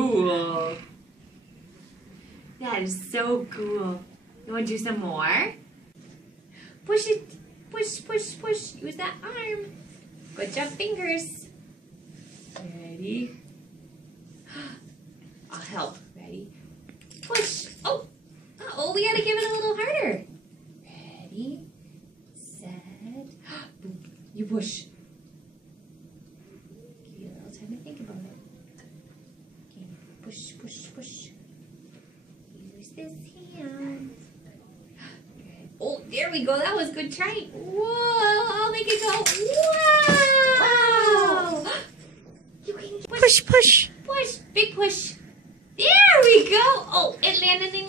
cool. That is so cool. You want to do some more? Push it. Push, push, push. Use that arm. Good job, fingers. Ready? I'll help. Ready? Push. Oh. Uh-oh, we gotta give it a little harder. Ready? Set. Boom. You push. Give you a little time to think about it. Okay. Push, push, push. Use this hand. Oh, there we go. That was good. Try it. Whoa, I'll make it go. Wow. Wow. You can push, push. Push. Big push. There we go. Oh, it landed in